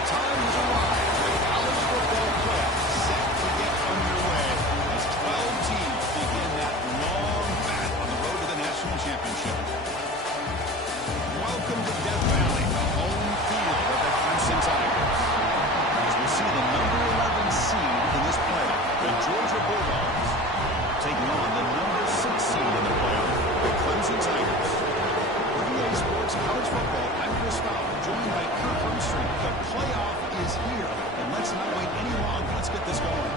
The time has arrived. The college football playoffs set to get underway as 12 teams begin that long battle on the road to the national championship. Welcome to Death Valley, the home field of the Crimson Tigers. As we see the number 11 seed in this playoff, the Georgia Bulldogs, taking on the number 6 seed in the playoff, the Crimson Tigers. For EA Sports College Football, I'm Chris Fowler, joined by Kirk Armstrong. The playoff is here, and let's not wait any longer. Let's get this going.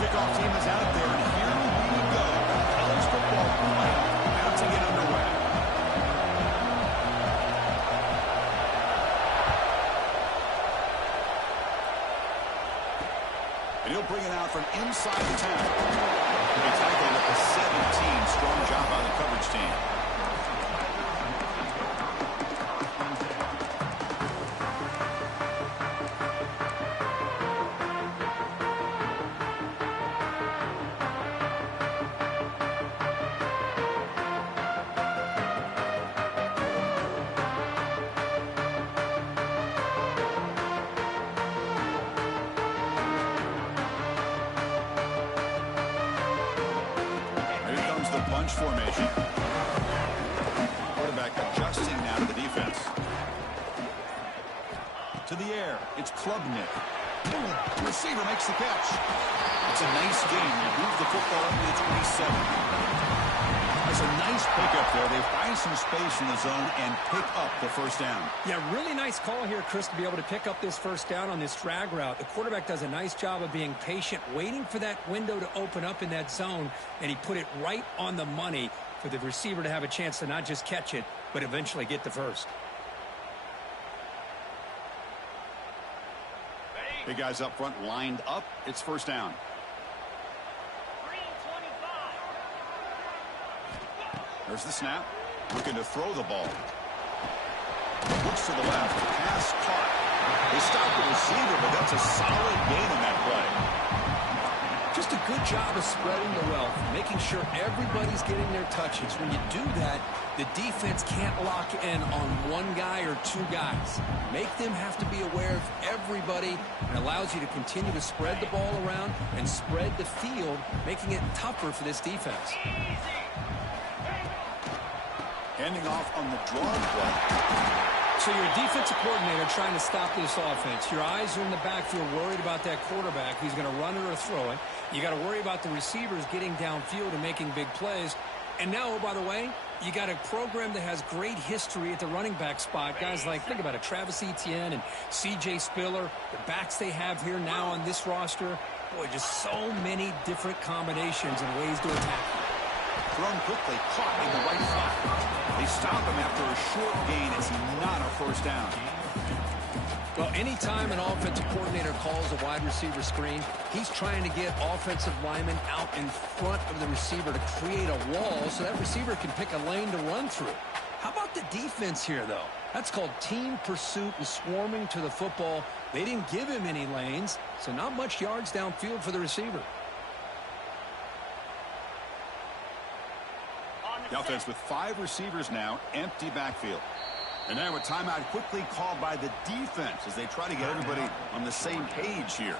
Kickoff team is out there, and here we go. College football playoff about to get underway. And he'll bring it out from inside the 10. He'll be tackled at the 17. Strong job by the coverage team. Bunch formation. Quarterback adjusting now to the defense. To the air. It's Klubnik. The receiver makes the catch. It's a nice game. They move the football up to the 27. That's a nice pickup there. They find some space in the zone and pick up the first down. Yeah, really nice call here, Chris, to be able to pick up this first down on this drag route. The quarterback does a nice job of being patient, waiting for that window to open up in that zone, and he put it right on the money for the receiver to have a chance to not just catch it, but eventually get the first. Big guys up front lined up. It's first down. There's the snap. Looking to throw the ball. Looks to the left. Pass caught. They stop the receiver, but that's a solid gain on that play. Just a good job of spreading the wealth, making sure everybody's getting their touches. When you do that, the defense can't lock in on one guy or two guys. Make them have to be aware of everybody, and allows you to continue to spread the ball around and spread the field, making it tougher for this defense. Handing off on the draw play. So you're a defensive coordinator trying to stop this offense. Your eyes are in the backfield worried about that quarterback who's going to run it or throw it. You got to worry about the receivers getting downfield and making big plays. And now, oh, by the way, you got a program that has great history at the running back spot. Guys like, think about it, Travis Etienne and C.J. Spiller, the backs they have here now on this roster. Boy, just so many different combinations and ways to attack them. Thrown quickly, caught in the right spot. They stop him after a short gain. It's not a first down. Well, anytime an offensive coordinator calls a wide receiver screen, he's trying to get offensive linemen out in front of the receiver to create a wall so that receiver can pick a lane to run through. How about the defense here, though? That's called team pursuit and swarming to the football. They didn't give him any lanes, so not much yards downfield for the receiver. The offense with 5 receivers now, empty backfield. And now a timeout quickly called by the defense as they try to get everybody on the same page here.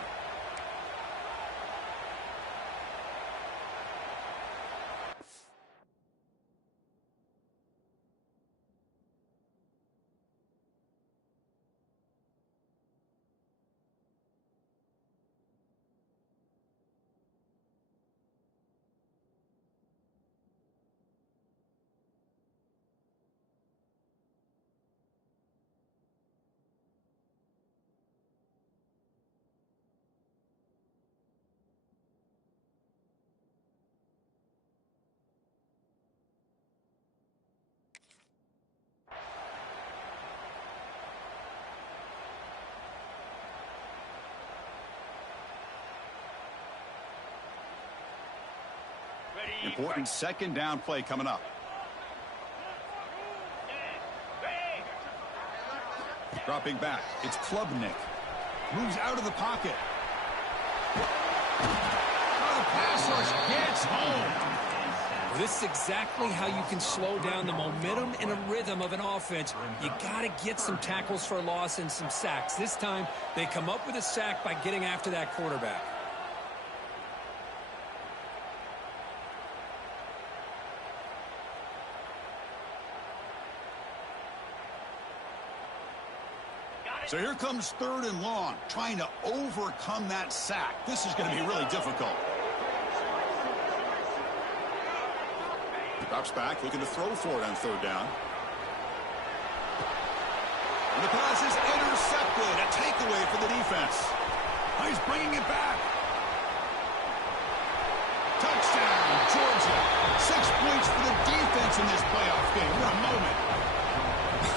Important second down play coming up. Dropping back, it's Klubnik. Moves out of the pocket. Oh, the pass rush gets home. This is exactly how you can slow down the momentum and a rhythm of an offense. You got to get some tackles for a loss and some sacks. This time, they come up with a sack by getting after that quarterback. So here comes 3rd and long, trying to overcome that sack. This is going to be really difficult. Drops back, looking to throw for it on 3rd down. And the pass is intercepted. A takeaway for the defense. Oh, he's bringing it back. Touchdown, Georgia. 6 points for the defense in this playoff game. What a moment.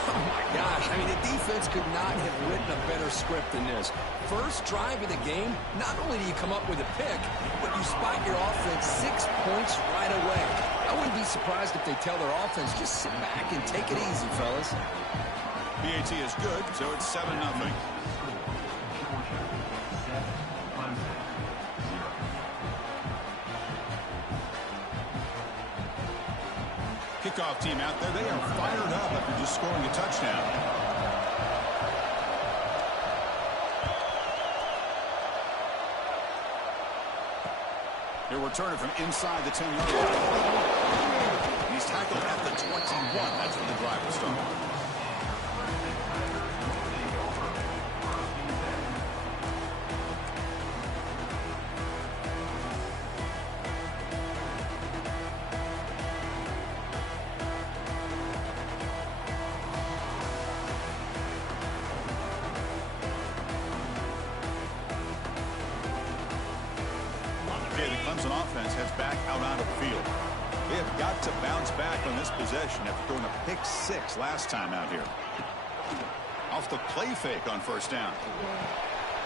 Oh, my gosh. I mean, the defense could not have written a better script than this. First drive of the game, not only do you come up with a pick, but you spot your offense 6 points right away. I wouldn't be surprised if they tell their offense, just sit back and take it easy, fellas. PAT is good, so it's 7-0. Kickoff team out there, they are fired up after just scoring a touchdown. He'll return it from inside the 10-yard line. He's tackled at the 21. That's where the drive will start. Clemson offense heads back out onto the field. They have got to bounce back on this possession after throwing a pick-6 last time out here. Off the play fake on 1st down.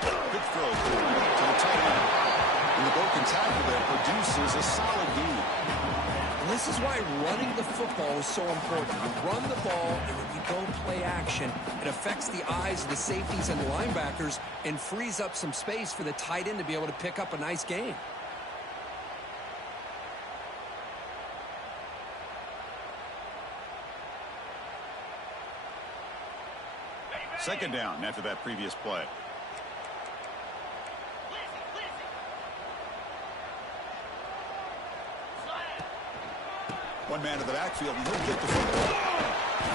Good throw to the tight end. And the broken tackle there produces a solid gain. And this is why running the football is so important. You run the ball, and then you go play action. It affects the eyes of the safeties and the linebackers and frees up some space for the tight end to be able to pick up a nice gain. 2nd down after that previous play. One man to the backfield, and he'll get the football.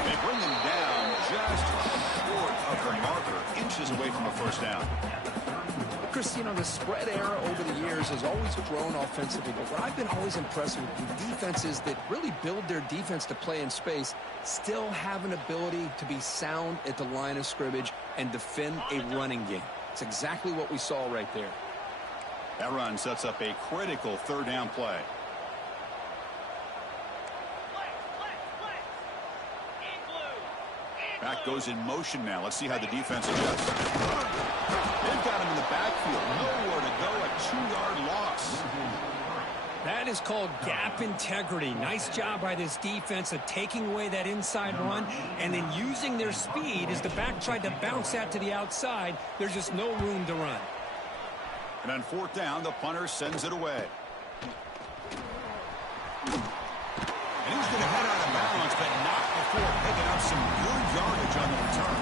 They bring him down just short of the marker, inches away from a 1st down. Chris, you know, the spread era over the years has always grown offensively, but what I've been always impressed with defenses that really build their defense to play in space still have an ability to be sound at the line of scrimmage and defend a running game. It's exactly what we saw right there. That run sets up a critical 3rd down play. Back goes in motion now. Let's see how the defense adjusts. They've got him in the backfield. Nowhere to go. A 2-yard loss. That is called gap integrity. Nice job by this defense of taking away that inside run and then using their speed as the back tried to bounce that to the outside. There's just no room to run. And on 4th down, the punter sends it away. And he's going to head out of bounds, but not before picking up some good yardage on the return.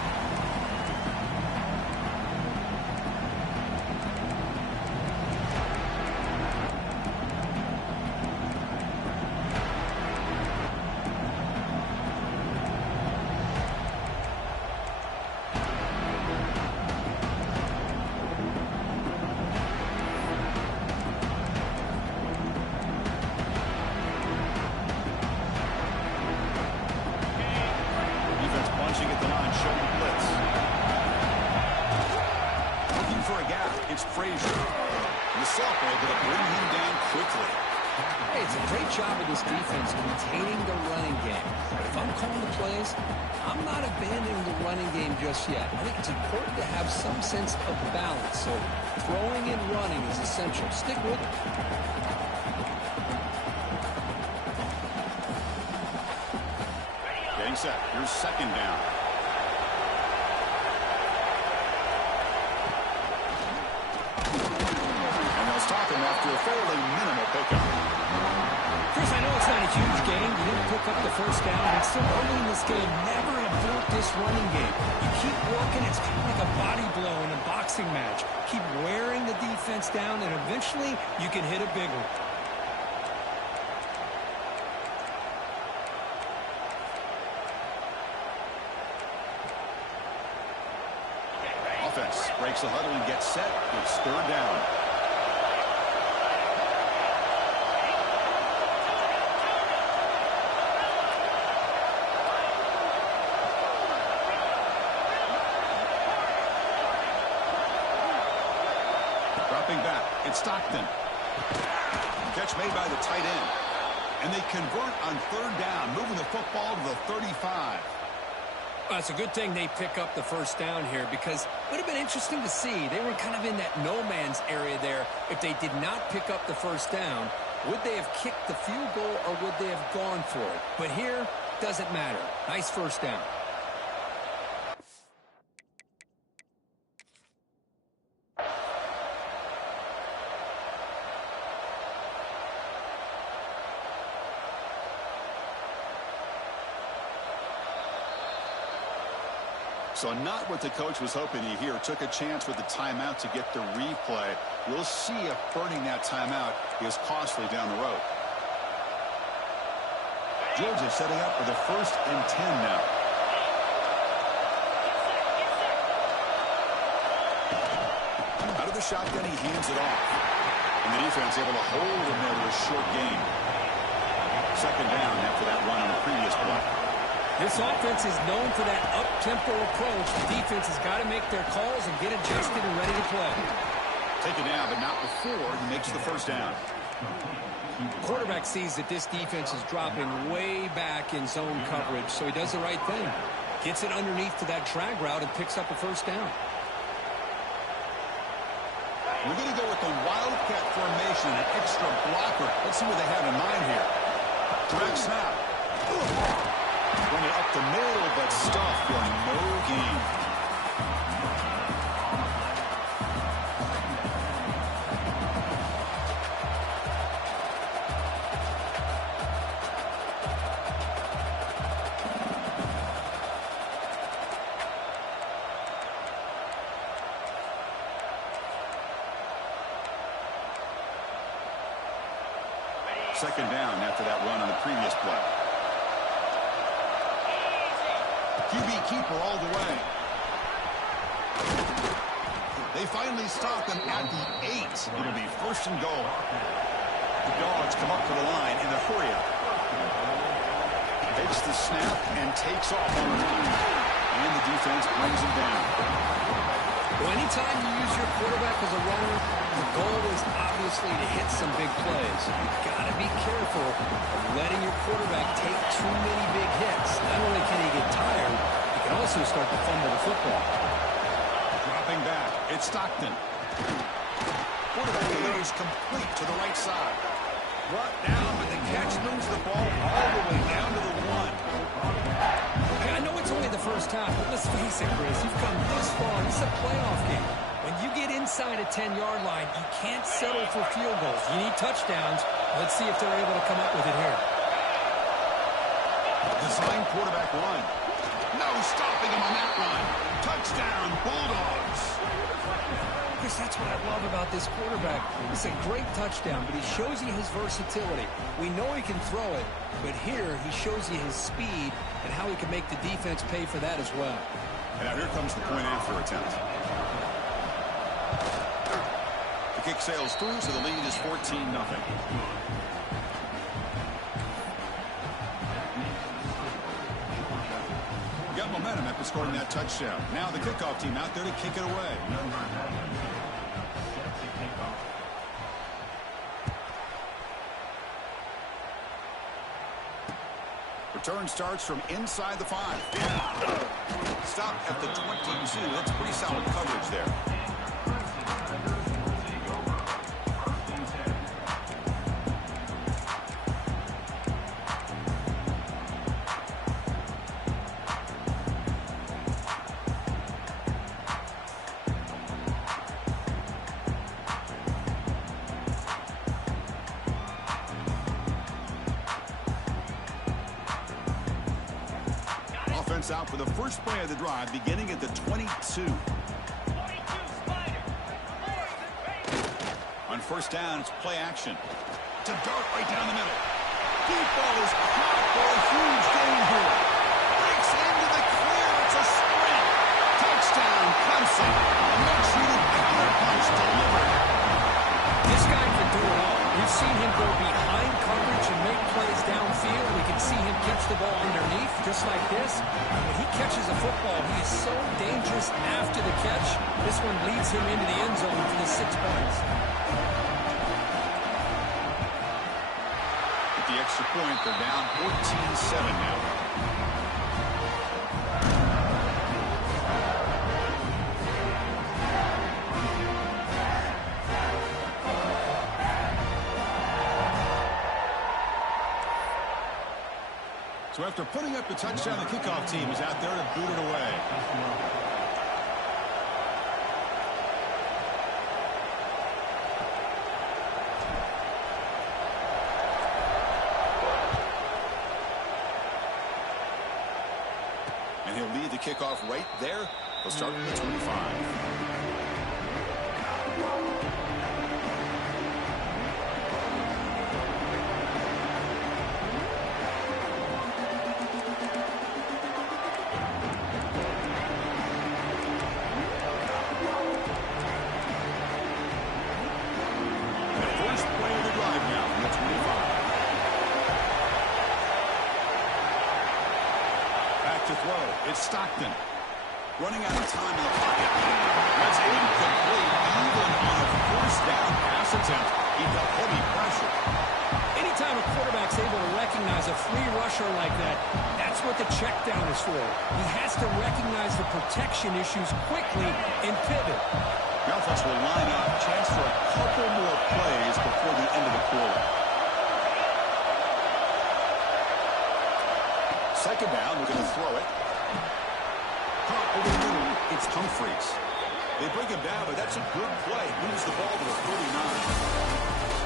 Yet. I think it's important to have some sense of balance, so throwing and running is essential. Stick with it. Getting set. Here's 2nd down. And they'll stop him after a fairly minimal pickup. Chris, I know it's not a huge game. You didn't pick up the first down, but still early in this game, never have built this running game. You keep working, it's kind of like a body blow in a boxing match. Keep wearing the defense down, and eventually you can hit a big one. Offense breaks the huddle and gets set. It's third down. Dropping back, it's Stockton. Catch made by the tight end. And they convert on third down, moving the football to the 35. Well, it's a good thing they pick up the first down here because it would have been interesting to see. They were kind of in that no-man's area there. If they did not pick up the first down, would they have kicked the field goal or would they have gone for it? But here, doesn't matter. Nice first down. So not what the coach was hoping to hear. Took a chance with the timeout to get the replay. We'll see if burning that timeout is costly down the road. Georgia setting up for the 1st and 10 now. Out of the shotgun, he hands it off. And the defense able to hold him there to a short gain. Second down after that run on the previous play. This offense is known for that up-tempo approach. The defense has got to make their calls and get adjusted and ready to play. Taken down, but not before he makes the first down. Quarterback sees that this defense is dropping way back in zone coverage, so he does the right thing. Gets it underneath to that drag route and picks up a first down. We're going to go with the Wildcat formation, an extra blocker. Let's see what they have in mind here. Direct snap. Bring it up the middle, but stuff for no gain. Second down after that run on the previous play. QB keeper all the way. They finally stop them at the 8. It'll be 1st and goal. The Dogs come up to the line in a hurry up. Takes the snap and takes off on the run. And the defense brings him down. Well, anytime you use your quarterback as a runner, the goal is obviously to hit some big plays. You've got to be careful of letting your quarterback take too many big hits. Not only can he get tired, he can also start to fumble the football. Dropping back, it's Stockton. Quarterback delivers complete to the right side. Brought down, but the catch moves the ball all the way down to the 1. I know it's only the first half, but let's face it, Chris. You've come this far. This is a playoff game. When you get inside a 10-yard line, you can't settle for field goals. You need touchdowns. Let's see if they're able to come up with it here. Design quarterback run. No stopping him on that run. Touchdown, Bulldogs. Chris, that's what I love about this quarterback. It's a great touchdown, but he shows you his versatility. We know he can throw it, but here he shows you his speed and how he can make the defense pay for that as well. And now here comes the point after attempt. The kick sails through, so the lead is 14-0. Got momentum after scoring that touchdown. Now the kickoff team out there to kick it away. Return starts from inside the 5. Stop at the 22. That's pretty solid coverage there. offense out for the first play of the drive, beginning at the 22. On first down, it's play action. To dart right down the middle. Deep ball is caught for a huge gain here. Breaks into the clear. It's a sprint. Touchdown, Clemson. Much-needed counterpunch delivered. This guy can do it all. We've seen him go behind coverage and make plays downfield. We can see him catch the ball underneath, just like this. When he catches a football, he is so dangerous after the catch. This one leads him into the end zone for the 6 points. At the extra point, they're down 14-7 now. So after putting up the touchdown, the kickoff team is out there to boot it away. And he'll lead the kickoff right there. He'll start at the 25. It's Stockton. Running out of time in the pocket. That's incomplete. Even on a first down pass attempt, he felt heavy pressure. Anytime a quarterback's able to recognize a free rusher like that, that's what the check down is for. He has to recognize the protection issues quickly and pivot. The offense will line up. Chance for a couple more plays before the end of the quarter. Second down, we're going to throw it. Over the middle, it's Humphreys. They bring him down, but that's a good play. Moves the ball to the 39.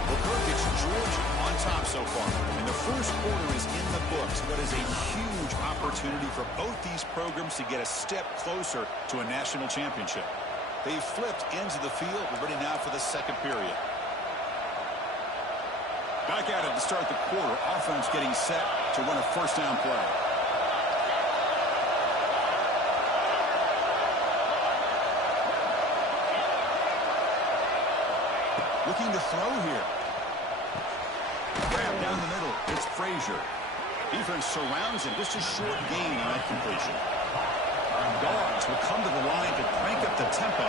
Well, Kirk, it's Georgia on top so far. And the first quarter is in the books, but is a huge opportunity for both these programs to get a step closer to a national championship. They've flipped ends of the field. We're ready now for the second period. Back at it to start the quarter. Offense getting set to run a first down play. Looking to throw here. Grab down the middle. It's Frazier. Defense surrounds him. Just a short gain on that completion. Dogs will come to the line to crank up the tempo.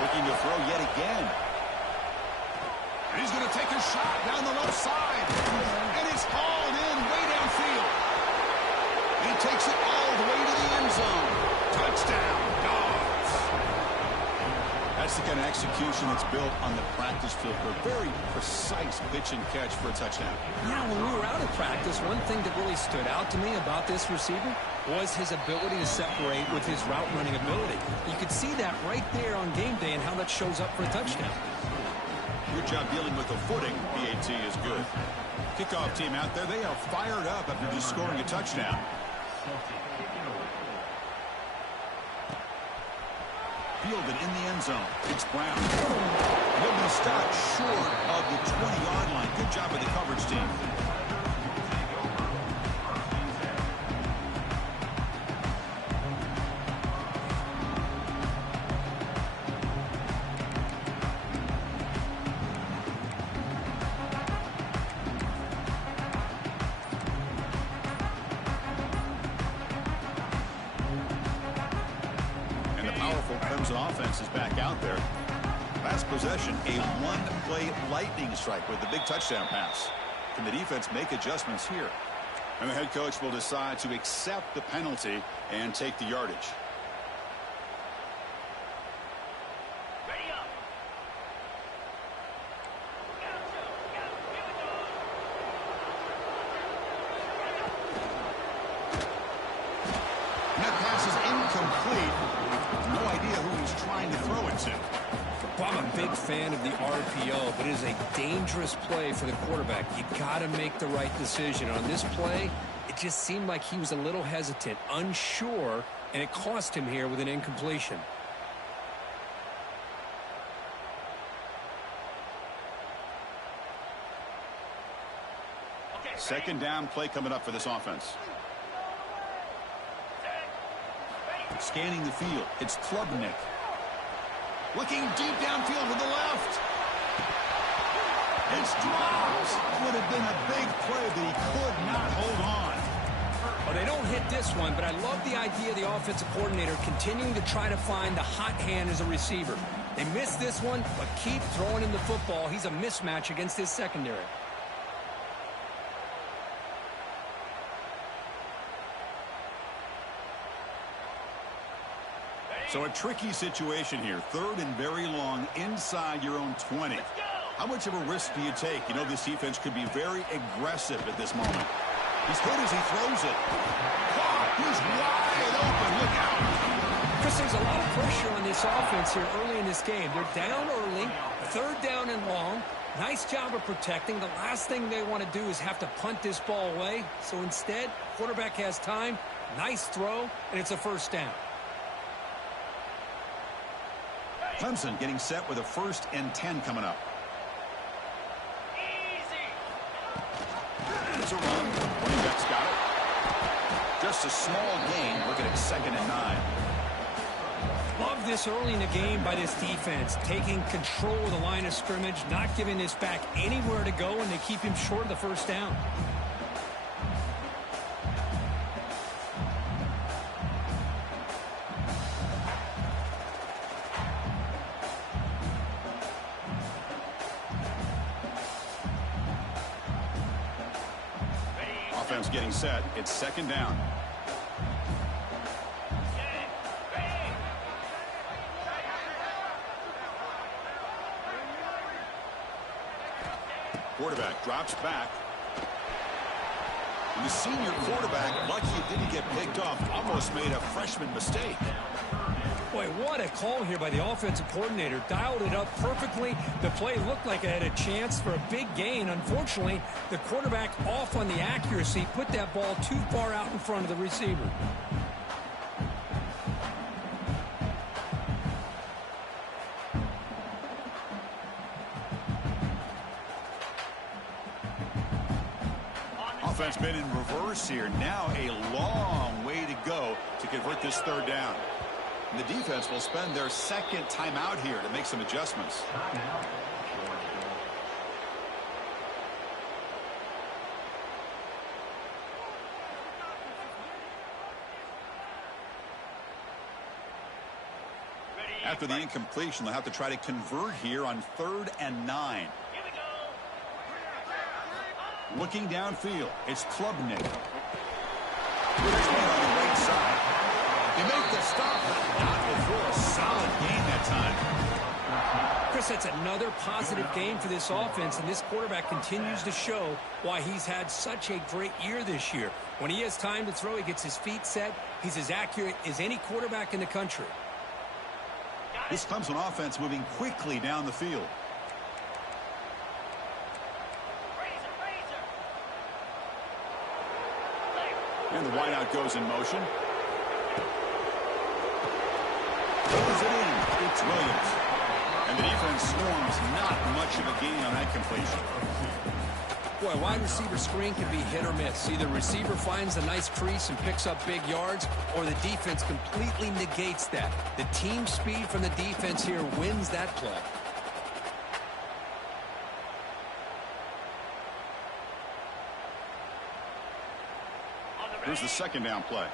Looking to throw yet again. And he's going to take a shot down the left side. And it's hauled in way downfield. He takes it all the way to the end zone. Touchdown, Dogs. That's the kind of execution that's built on the practice field for a very precise pitch and catch for a touchdown. Yeah, when we were out of practice, one thing that really stood out to me about this receiver was his ability to separate with his route running ability. You could see that right there on game day and how that shows up for a touchdown. Good job dealing with the footing. PAT is good. Kickoff team out there, they are fired up after just scoring a touchdown. Fielded in the end zone. It's Brown. He'll be stopped short of the 20-yard line. Good job of the coverage team. Offense is back out there. Last possession, a one-play lightning strike with the big touchdown pass. Can the defense make adjustments here? And the head coach will decide to accept the penalty and take the yardage. And that pass is incomplete. No idea who he's trying to throw it to. Well, I'm a big fan of the RPO, but it is a dangerous play for the quarterback. You got to make the right decision. On this play, it just seemed like he was a little hesitant, unsure, and it cost him here with an incompletion. Second down play coming up for this offense. Scanning the field, it's Klubnik. Looking deep downfield to the left. It's dropped. Would have been a big play, but he could not hold on. Well, they don't hit this one, but I love the idea of the offensive coordinator continuing to try to find the hot hand as a receiver. They missed this one, but keep throwing him the football. He's a mismatch against his secondary. So a tricky situation here. Third and very long inside your own 20. How much of a risk do you take? You know this defense could be very aggressive at this moment. He's hit as he throws it. Oh, he's wide open. Look out. Chris, there's a lot of pressure on this offense here early in this game. They're down early, third down and long. Nice job of protecting. The last thing they want to do is have to punt this ball away. So instead, quarterback has time. Nice throw, and it's a first down. Clemson getting set with a 1st and 10 coming up. It's a run. Running back's got it. Just a small gain. Looking at 2nd and 9. Love this early in the game by this defense. Taking control of the line of scrimmage, not giving this back anywhere to go, and they keep him short of the first down. Offense getting set. It's 2nd down. Quarterback drops back. And the senior quarterback, lucky it didn't get picked off, almost made a freshman mistake. Boy, what a call here by the offensive coordinator. Dialed it up perfectly. The play looked like it had a chance for a big gain. Unfortunately, the quarterback off on the accuracy, put that ball too far out in front of the receiver. Offense been in reverse here. Now a long way to go to convert this 3rd down. And the defense will spend their 2nd timeout here to make some adjustments. After the incompletion, they'll have to try to convert here on 3rd and 9. Looking downfield, it's Klubnik. Here's one on the right side. They make the stop, but not before a solid gain that time. Chris, that's another positive game for this offense, and this quarterback continues to show why he's had such a great year this year. When he has time to throw, he gets his feet set. He's as accurate as any quarterback in the country. This Clemson offense moving quickly down the field. And the wideout goes in motion. Throws it in. It's Williams. And the defense swarms not much of a gain on that completion. Boy, wide receiver screen can be hit or miss. Either receiver finds a nice crease and picks up big yards, or the defense completely negates that. The team speed from the defense here wins that play. Here's the 2nd down play.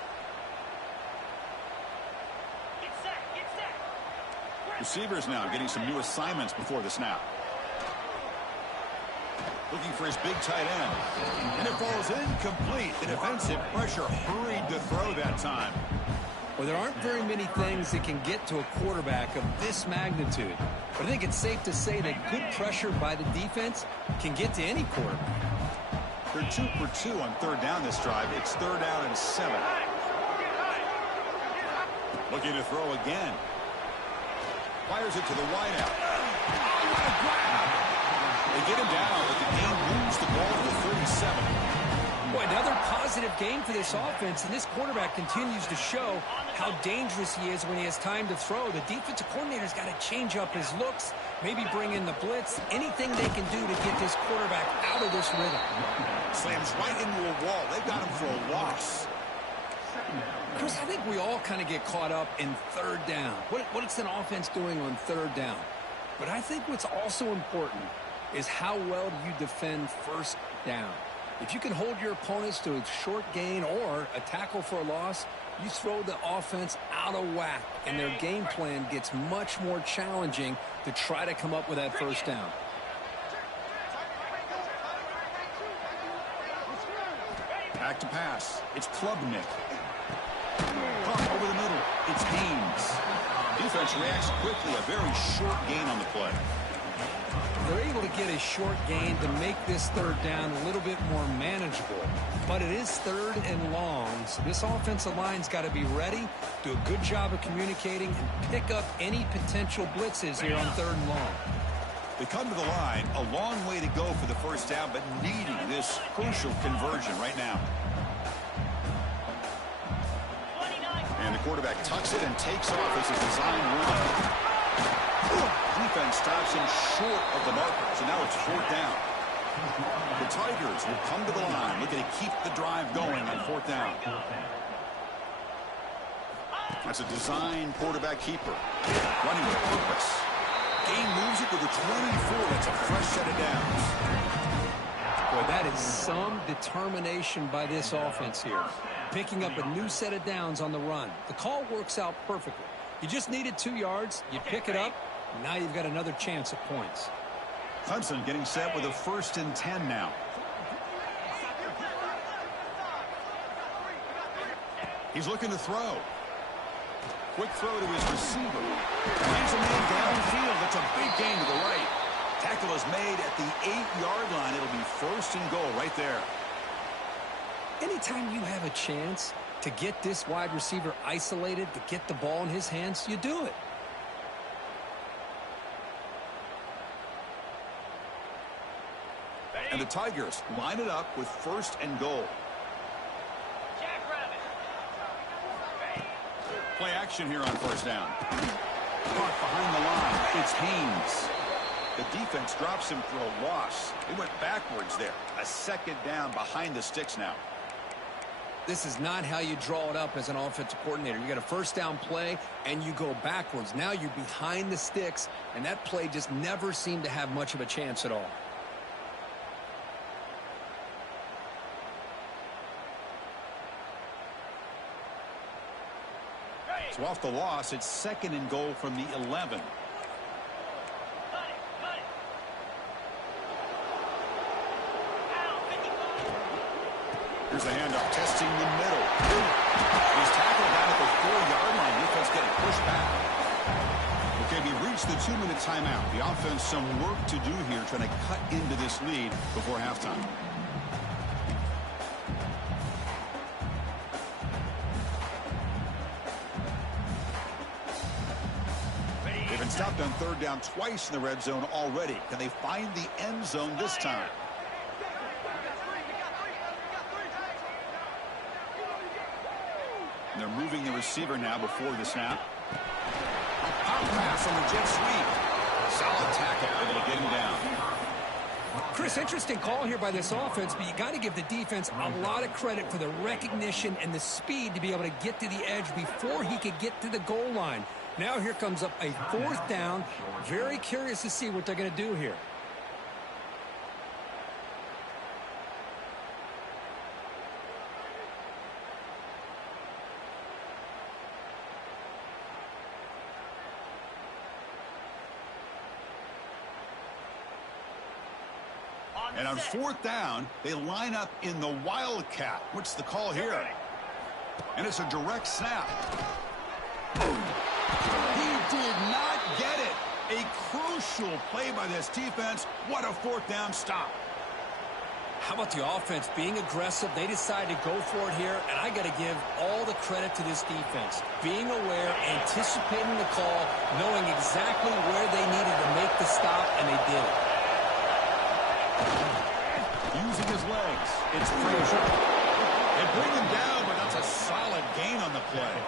Receivers now getting some new assignments before the snap. Looking for his big tight end. And it falls incomplete. The defensive pressure hurried to throw that time. Well, there aren't very many things that can get to a quarterback of this magnitude. But I think it's safe to say that good pressure by the defense can get to any quarterback. They're 2 for 2 on 3rd down this drive. It's 3rd down and 7. Looking to throw again. Fires it to the wideout. Oh, what a grab! They get him down, but the game moves the ball to the 37. Boy, another positive game for this offense, and this quarterback continues to show how dangerous he is when he has time to throw. The defensive coordinator's got to change up his looks, maybe bring in the blitz, anything they can do to get this quarterback out of this rhythm. Slams right into a wall. They've got him for a loss. Chris, I think we all kind of get caught up in third down. What is an offense doing on third down? But I think what's also important is how well do you defend first down. If you can hold your opponents to a short gain or a tackle for a loss, you throw the offense out of whack, and their game plan gets much more challenging to try to come up with that first down. Back to pass. It's Klubnik. Pump over the middle. It's Haynes. Defense reacts quickly. A very short gain on the play. They're able to get a short gain to make this third down a little bit more manageable. But it is third and long, so this offensive line's got to be ready, do a good job of communicating, and pick up any potential blitzes here on third and long. They come to the line, a long way to go for the first down, but needing this crucial conversion right now. And the quarterback tucks it and takes off as a design run. Defense stops him short of the marker, so now it's fourth down. The Tigers will come to the line, looking to keep the drive going on fourth down. That's a design quarterback keeper. Running with purpose. Game moves it to the 24. That's a fresh set of downs. Boy, that is some determination by this offense here. Picking up a new set of downs on the run. The call works out perfectly. You just needed 2 yards. You pick it up. Now you've got another chance at points. Clemson getting set with a 1st and 10 now. He's looking to throw. Quick throw to his receiver. Finds a man downfield. That's a big gain to the right. Tackle is made at the 8-yard line. It'll be 1st and goal right there. Anytime you have a chance to get this wide receiver isolated, to get the ball in his hands, you do it. And the Tigers line it up with 1st and goal. Play action here on first down. Caught behind the line. It's Haynes. The defense drops him for a loss. They went backwards there. A 2nd down behind the sticks now. This is not how you draw it up as an offensive coordinator. You got a first down play, and you go backwards. Now you're behind the sticks, and that play just never seemed to have much of a chance at all. So off the loss, it's 2nd and goal from the 11. Here's a handoff, testing the middle. He's tackled down at the 4-yard line. Defense getting pushed back. Okay, we reached the 2-minute timeout. The offense some work to do here, trying to cut into this lead before halftime. They've been stopped on third down twice in the red zone already. Can they find the end zone this time? They're moving the receiver now before the snap. A pop pass on the jet sweep. Solid tackle, able to get him down. Chris, interesting call here by this offense, but you got to give the defense a lot of credit for the recognition and the speed to be able to get to the edge before he could get to the goal line. Now here comes up a 4th down. Very curious to see what they're going to do here. And on 4th down, they line up in the Wildcat. What's the call here? And it's a direct snap. He did not get it. A crucial play by this defense. What a 4th down stop. How about the offense being aggressive? They decided to go for it here, and I got to give all the credit to this defense. Being aware, anticipating the call, knowing exactly where they needed to make the stop, and they did it. Using his legs, it's Frazier. They bring him down, but that's a solid gain on the play.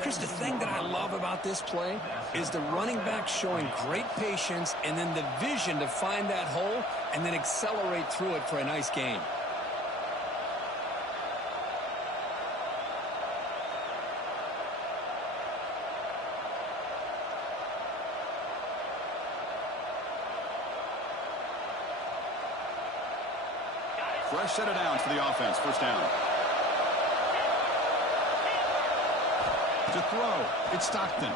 Chris, the thing that I love about this play is the running back showing great patience and then the vision to find that hole and then accelerate through it for a nice gain. Fresh set of downs for the offense. First down. To throw, it's Stockton.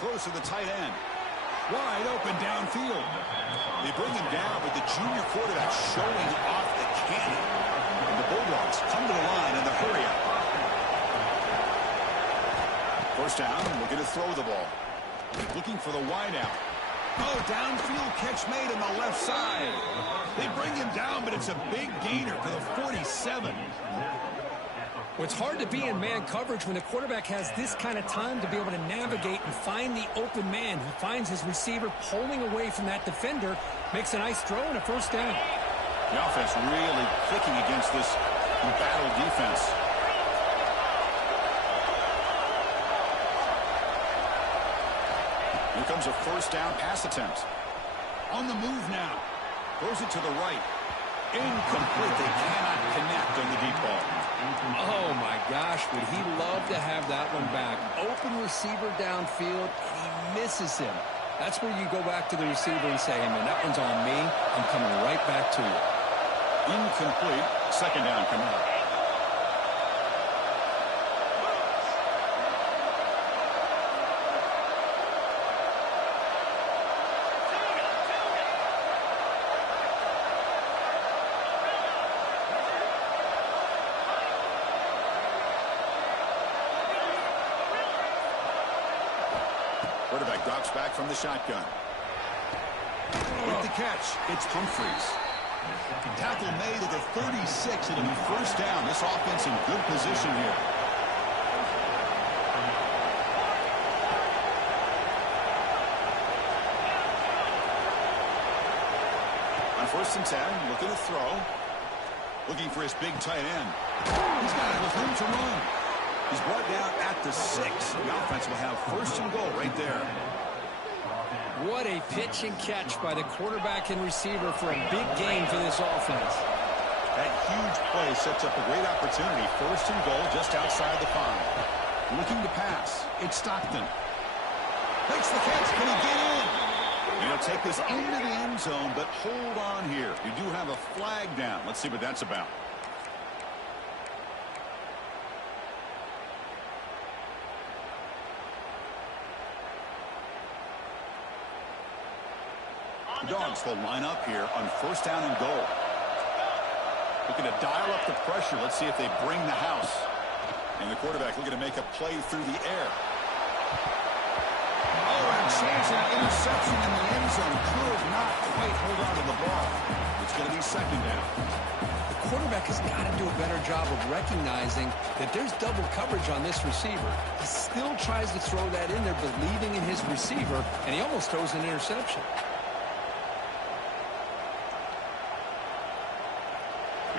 Throws to the tight end. Wide open downfield. They bring him down, but the junior quarterback showing off the cannon. And the Bulldogs come to the line in the hurry up. First down, looking to throw the ball. Looking for the wide out. Oh, downfield catch made on the left side. They bring him down, but it's a big gainer to the 47. Well, it's hard to be in man coverage when the quarterback has this kind of time to be able to navigate and find the open man. He finds his receiver pulling away from that defender, makes a nice throw and a first down. The offense really clicking against this battle defense. Here comes a first down pass attempt. On the move now. Throws it to the right. Incomplete. They cannot connect on the deep ball. Oh, my gosh, would he love to have that one back. Open receiver downfield, and he misses him. That's where you go back to the receiver and say, hey, man, that one's on me. I'm coming right back to you. Incomplete. Second down coming up. Quarterback drops back from the shotgun. With the catch, it's Humphreys. Tackle made at the 36, and it'll be first down. This offense in good position here. On 1st and 10, looking to throw. Looking for his big tight end. He's got it with room to run. He's brought down at the 6. The offense will have 1st and goal right there. What a pitch and catch by the quarterback and receiver for a big gain for this offense. That huge play sets up a great opportunity. 1st and goal just outside the 5. Looking to pass. It's Stockton. Makes the catch. Can he get in? And he'll take this into the end zone, but hold on here. You do have a flag down. Let's see what that's about. The Dogs will line up here on 1st down and goal. Looking to dial up the pressure. Let's see if they bring the house. And the quarterback looking to make a play through the air. Oh, and a chance at an interception in the end zone. Could not quite hold on to the ball. It's going to be second down. The quarterback has got to do a better job of recognizing that there's double coverage on this receiver. He still tries to throw that in there, believing in his receiver, and he almost throws an interception.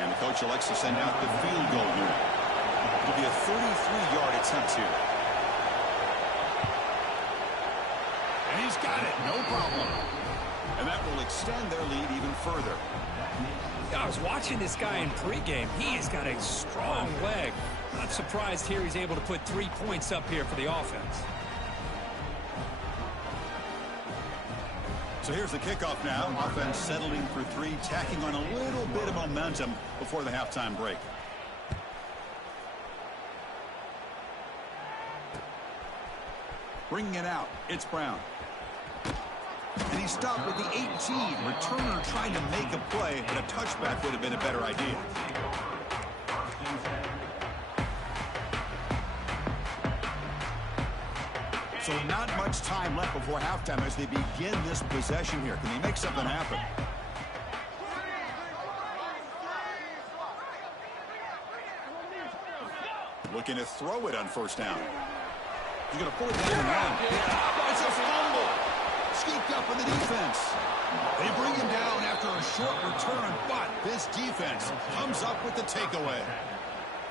And the coach elects to send out the field goal unit. It'll be a 33-yard attempt here. And he's got it, no problem. And that will extend their lead even further. I was watching this guy in pregame. He has got a strong leg. Not surprised here he's able to put 3 points up here for the offense. So here's the kickoff now. Offense settling for 3, tacking on a little bit of momentum before the halftime break. Bringing it out, it's Brown. And he stopped with the 18. Returner trying to make a play, but a touchback would have been a better idea. So not much time left before halftime as they begin this possession here. Can they make something happen? Looking to throw it on first down. He's going to pull it down and run. It's a fumble. Scooped up in the defense. They bring him down after a short return, but this defense comes up with the takeaway.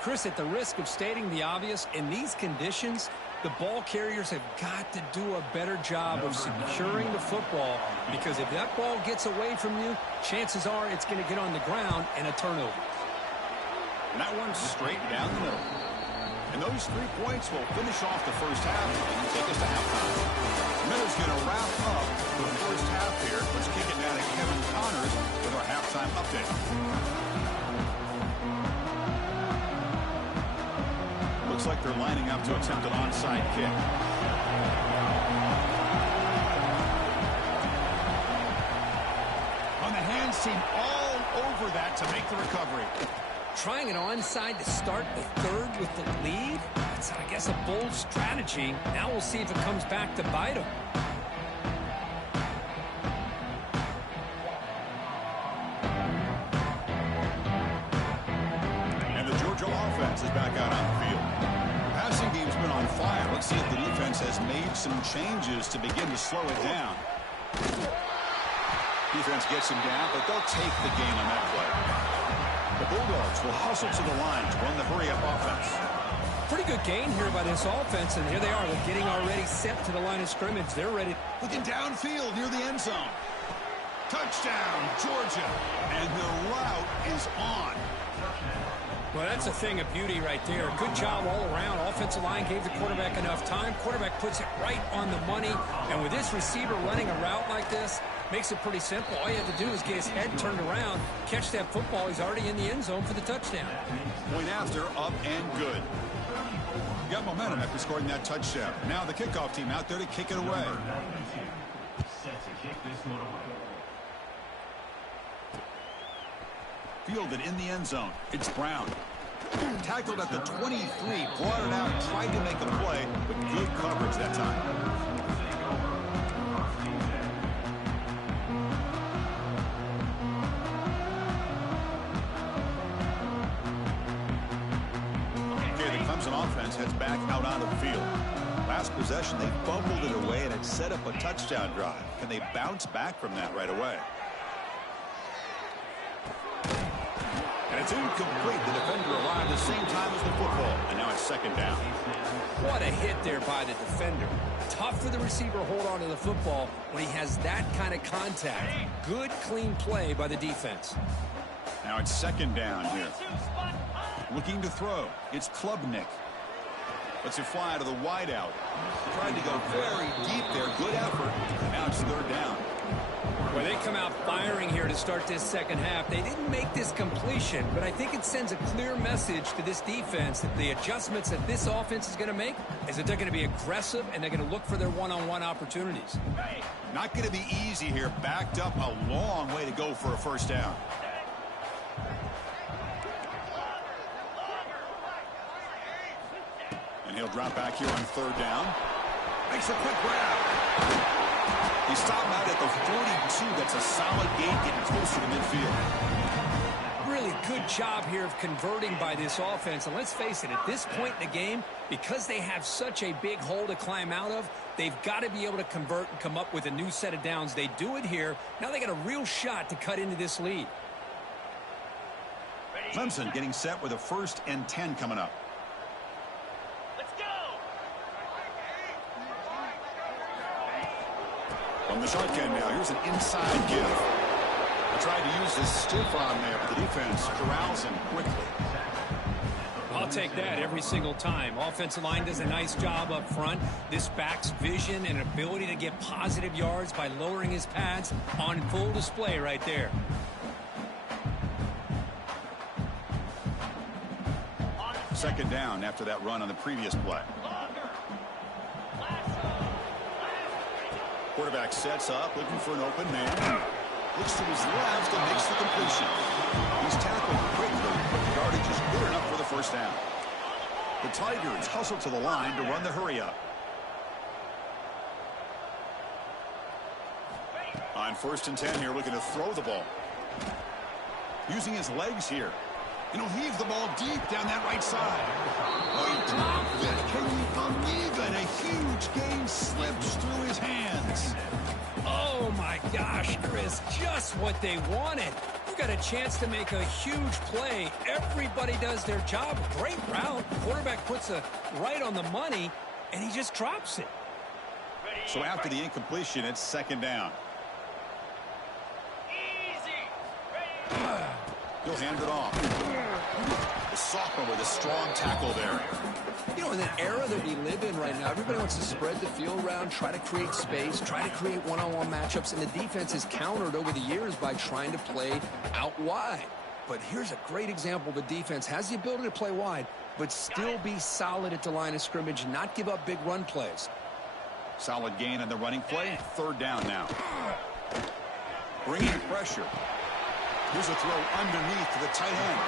Chris, at the risk of stating the obvious, in these conditions, the ball carriers have got to do a better job of securing the football, because if that ball gets away from you, chances are it's going to get on the ground and a turnover. And that one's straight down the middle. And those 3 points will finish off the first half and take us to halftime. Miller's going to wrap up the first half here. Let's kick it down to Kevin Connors with our halftime update. Looks like they're lining up to attempt an onside kick. On the hands team all over that to make the recovery. Trying an onside to start the third with the lead? That's, I guess, a bold strategy. Now we'll see if it comes back to bite them. And the Georgia offense is back out on the field. Passing game's been on fire. Let's see if the defense has made some changes to begin to slow it down. Defense gets him down, but they'll take the gain on that play. The Bulldogs will hustle to the line to run the hurry-up offense. Pretty good gain here by this offense, and here they are. They're getting already set to the line of scrimmage. They're ready. Looking downfield near the end zone. Touchdown, Georgia. And the route is on. Well, that's a thing of beauty right there. Good job all around. Offensive line gave the quarterback enough time. Quarterback puts it right on the money. And with this receiver running a route like this, makes it pretty simple. All you have to do is get his head turned around, catch that football. He's already in the end zone for the touchdown. Point after, up and good. Got momentum after scoring that touchdown. Now the kickoff team out there to kick it away. Fielded in the end zone. It's Brown. Tackled at the 23, brought it out, tried to make a play, but good coverage that time. Offense heads back out on the field. Last possession, they fumbled it away, and it set up a touchdown drive. Can they bounce back from that right away? And it's incomplete. The defender arrived at the same time as the football, and now it's second down. What a hit there by the defender. Tough for the receiver to hold on to the football when he has that kind of contact. Good, clean play by the defense. Now it's second down here. Looking to throw. It's Klubnik. Lets it fly to the wideout. Tried to go very deep there. Good effort. And now it's third down. Well, they come out firing here to start this second half. They didn't make this completion, but I think it sends a clear message to this defense that the adjustments that this offense is going to make is that they're going to be aggressive and they're going to look for their one-on-one opportunities. Not going to be easy here. Backed up a long way to go for a first down. And he'll drop back here on third down. Makes a quick grab. He stopped out at the 42. That's a solid gain, getting close to the midfield. Really good job here of converting by this offense. And let's face it, at this point in the game, because they have such a big hole to climb out of, they've got to be able to convert and come up with a new set of downs. They do it here. Now they got a real shot to cut into this lead. Clemson getting set with a 1st and 10 coming up. From the shotgun now, here's an inside give. I tried to use this stiff arm there, but the defense corrals him quickly. I'll take that every single time. Offensive line does a nice job up front. This back's vision and ability to get positive yards by lowering his pads on full display right there. Second down after that run on the previous play. Quarterback sets up, looking for an open man. Looks to his left and makes the completion. He's tackled quickly, but the yardage is good enough for the first down. The Tigers hustle to the line to run the hurry-up. On 1st and 10 here, looking to throw the ball. Using his legs here. And he'll heave the ball deep down that right side. Oh, he dropped it. Can you believe it? A huge game slips through his hands. Oh, my gosh, Chris, just what they wanted. You got a chance to make a huge play. Everybody does their job. Great route. Quarterback puts it right on the money, and he just drops it. So after the incompletion, it's second down. He'll hand it off. The sophomore with a strong tackle there. You know, in the era that we live in right now, everybody wants to spread the field around, try to create space, try to create one-on-one matchups, and the defense is countered over the years by trying to play out wide. But here's a great example. The defense has the ability to play wide, but still be solid at the line of scrimmage, not give up big run plays. Solid gain on the running play. Third down now. Bringing pressure. Here's a throw underneath to the tight end.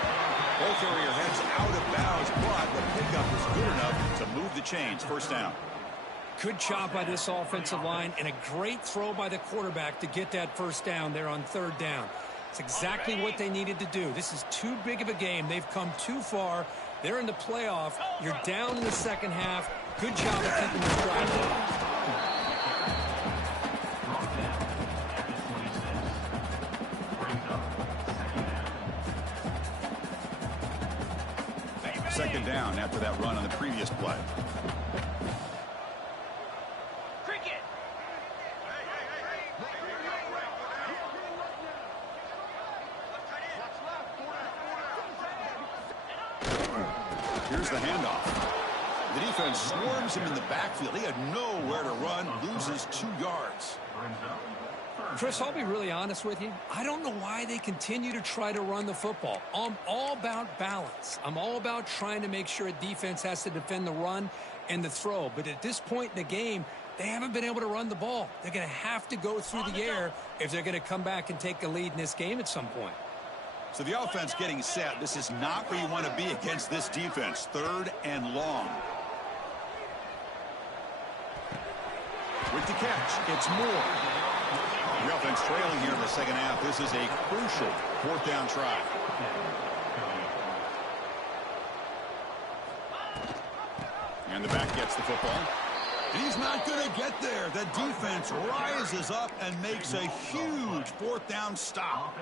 Ball carrier heads out of bounds, but the pickup is good enough to move the chains. First down. Good job by this offensive line, and a great throw by the quarterback to get that first down there on third down. It's exactly what they needed to do. This is too big of a game. They've come too far. They're in the playoff. You're down in the second half. Good job of keeping this drive going. Second down after that run on the previous play. Here's the handoff. The defense swarms him in the backfield. He had nowhere to run, loses 2 yards. Chris, I'll be really honest with you. I don't know why they continue to try to run the football. I'm all about balance. I'm all about trying to make sure a defense has to defend the run and the throw. But at this point in the game, they haven't been able to run the ball. They're going to have to go through the air if they're going to come back and take a lead in this game at some point. So the offense getting set. This is not where you want to be against this defense. Third and long. With the catch, it's Moore. The offense trailing here in the second half. This is a crucial fourth down try. And the back gets the football. He's not going to get there. The defense rises up and makes a huge fourth down stop.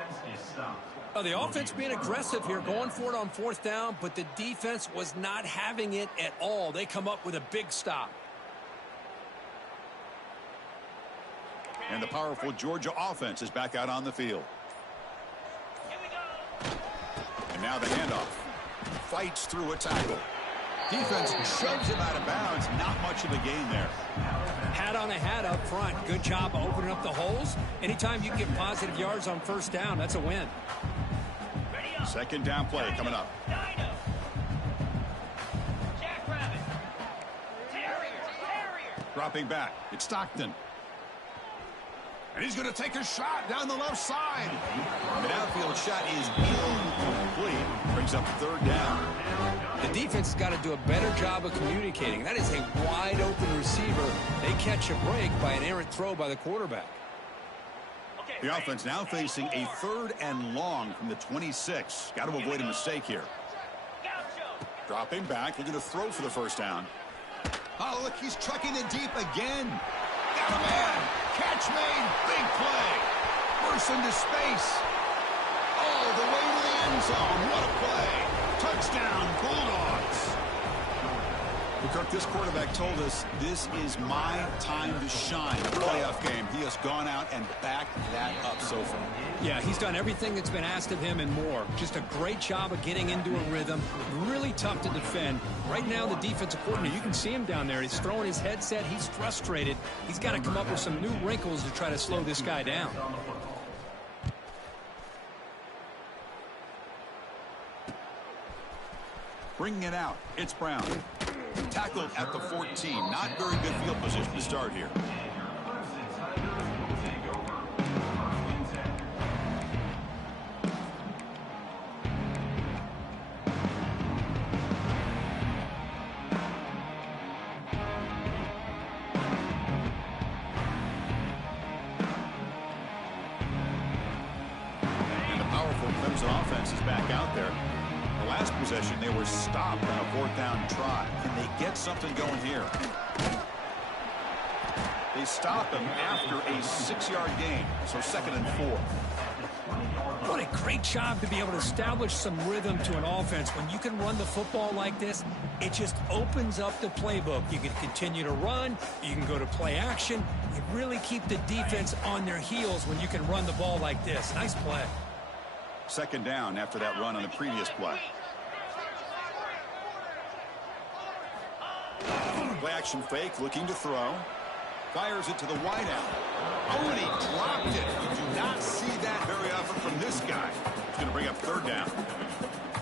Oh, the offense being aggressive here, going for it on fourth down, but the defense was not having it at all. They come up with a big stop. And the powerful Georgia offense is back out on the field. And now the handoff. Fights through a tackle. Defense shoves him out of bounds. Not much of a gain there. Hat on a hat up front. Good job of opening up the holes. Anytime you get positive yards on first down, that's a win. Second down play coming up. Dropping back. It's Stockton. And he's going to take a shot down the left side. The downfield shot is incomplete. Brings up third down. The defense has got to do a better job of communicating. That is a wide open receiver. They catch a break by an errant throw by the quarterback. The offense now facing a third and long from the 26. Got to avoid a mistake here. Dropping back, looking to throw for the first down. Oh, look, he's trucking it deep again. Got a man. Catch made. Big play. Burst into space. All the way to the end zone. What a play. Touchdown, Bulldogs. Kirk, this quarterback told us this is my time to shine. A playoff game. He has gone out and backed that up so far. Yeah, he's done everything that's been asked of him and more. Just a great job of getting into a rhythm. Really tough to defend. Right now, the defensive coordinator, you can see him down there. He's throwing his headset. He's frustrated. He's got to come up with some new wrinkles to try to slow this guy down. Bringing it out. It's Brown. Tackled at the 14. Not very good field position to start here. And the powerful Clemson offense is back out there. The last possession, they were stopped stop on a fourth down try. Can they get something going here? They stop him after a 6-yard gain, so 2nd and 4. What a great job to be able to establish some rhythm to an offense. When you can run the football like this, it just opens up the playbook. You can continue to run. You can go to play action. You really keep the defense on their heels when you can run the ball like this. Nice play. 2nd down after that run on the previous play. Play action fake, looking to throw. Fires it to the wideout. Oh, and he dropped it. You do not see that very often from this guy. It's going to bring up 3rd down.